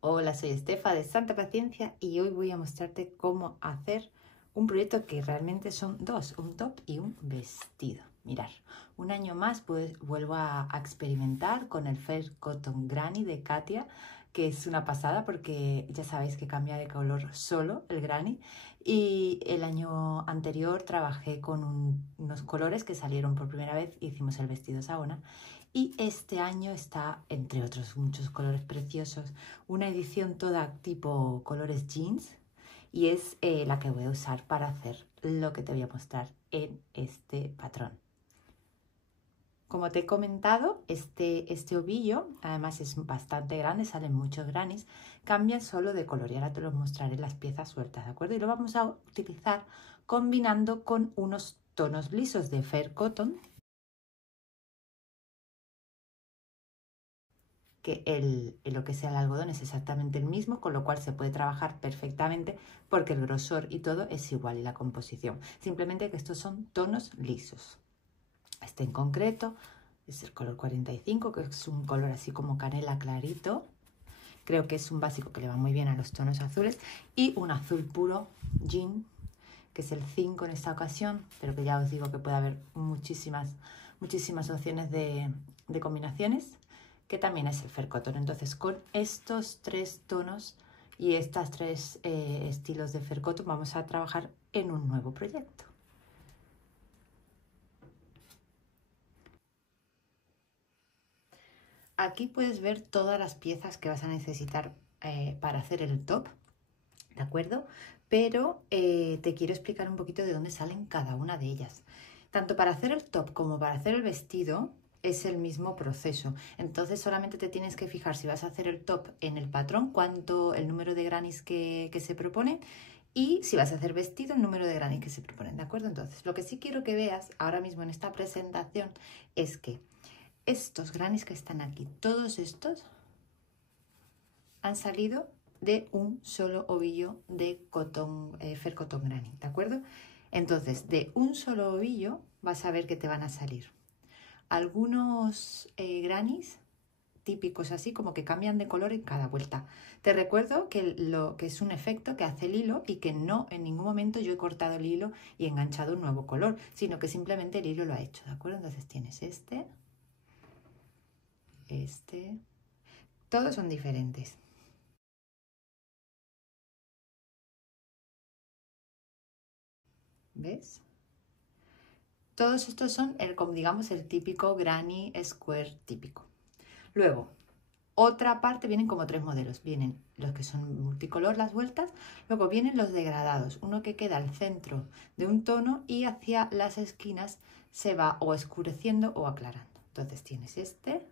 Hola, soy Estefa de Santa Paciencia y hoy voy a mostrarte cómo hacer un proyecto que realmente son dos, un top y un vestido. Mirar, un año más pues vuelvo a experimentar con el Fair Cotton Granny de Katia, que es una pasada porque ya sabéis que cambia de color solo el granny, y el año anterior trabajé con unos colores que salieron por primera vez, hicimos el vestido Saona. Y este año está, entre otros muchos colores preciosos, una edición toda tipo colores jeans, y es la que voy a usar para hacer lo que te voy a mostrar en este patrón. Como te he comentado, este ovillo además es bastante grande, salen muchos grannies, cambian solo de color y ahora te los mostraré las piezas sueltas, ¿de acuerdo? Y lo vamos a utilizar combinando con unos tonos lisos de Fair Cotton, que lo que sea el algodón es exactamente el mismo, con lo cual se puede trabajar perfectamente porque el grosor y todo es igual y la composición. Simplemente que estos son tonos lisos. Este en concreto es el color 45, que es un color así como canela clarito. Creo que es un básico que le va muy bien a los tonos azules. Y un azul puro jean, que es el 5 en esta ocasión, pero que ya os digo que puede haber muchísimas opciones de combinaciones, que también es el Fair Cotton. Entonces, con estos tres tonos y estas tres estilos de Fair Cotton vamos a trabajar en un nuevo proyecto. Aquí puedes ver todas las piezas que vas a necesitar para hacer el top, ¿de acuerdo? Pero te quiero explicar un poquito de dónde salen cada una de ellas. Tanto para hacer el top como para hacer el vestido es el mismo proceso. Entonces solamente te tienes que fijar si vas a hacer el top en el patrón, el número de grannies que se proponen, y si vas a hacer vestido, el número de grannies que se proponen, ¿de acuerdo? Entonces, lo que sí quiero que veas ahora mismo en esta presentación es que estos grannies que están aquí, todos estos han salido de un solo ovillo de Fair Cotton Granny, ¿de acuerdo? Entonces, de un solo ovillo vas a ver que te van a salir algunos grannies típicos así como que cambian de color en cada vuelta. Te recuerdo que lo que es un efecto que hace el hilo y que no en ningún momento yo he cortado el hilo y he enganchado un nuevo color, sino que simplemente el hilo lo ha hecho, ¿de acuerdo? Entonces tienes todos son diferentes. ¿Ves? Todos estos son, como digamos, el típico granny square típico. Luego, otra parte vienen como tres modelos. Vienen los que son multicolor, las vueltas. Luego vienen los degradados. Uno que queda al centro de un tono y hacia las esquinas se va o oscureciendo o aclarando. Entonces tienes este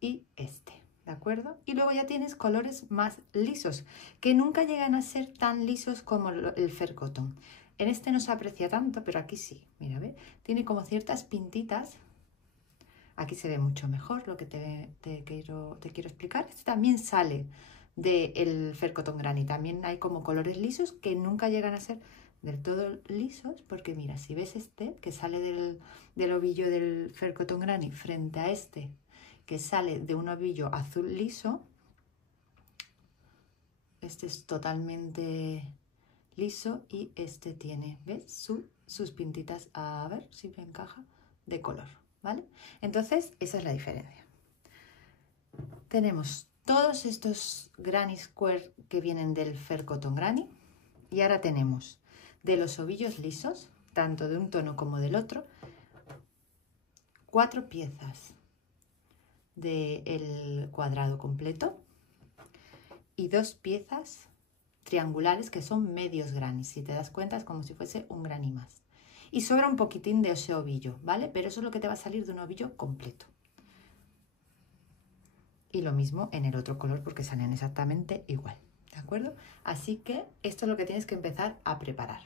y este. ¿De acuerdo? Y luego ya tienes colores más lisos, que nunca llegan a ser tan lisos como el Fair Cotton. En este no se aprecia tanto, pero aquí sí. Mira, ¿ve? Tiene como ciertas pintitas. Aquí se ve mucho mejor lo que te quiero explicar. Este también sale del Fair Cotton Granny. También hay como colores lisos que nunca llegan a ser del todo lisos, porque mira, si ves este que sale del ovillo del Fair Cotton Granny frente a este que sale de un ovillo azul liso, este es totalmente liso y este tiene, ¿ves? Sus pintitas, a ver si me encaja, de color, ¿vale? Entonces, esa es la diferencia. Tenemos todos estos granny square que vienen del Fair Cotton Granny y ahora tenemos de los ovillos lisos, tanto de un tono como del otro, 4 piezas del cuadrado completo y 2 piezas triangulares que son medios granny. Si te das cuenta es como si fuese un granny más. Y sobra un poquitín de ese ovillo, ¿vale? Pero eso es lo que te va a salir de un ovillo completo. Y lo mismo en el otro color porque salen exactamente igual, ¿de acuerdo? Así que esto es lo que tienes que empezar a preparar.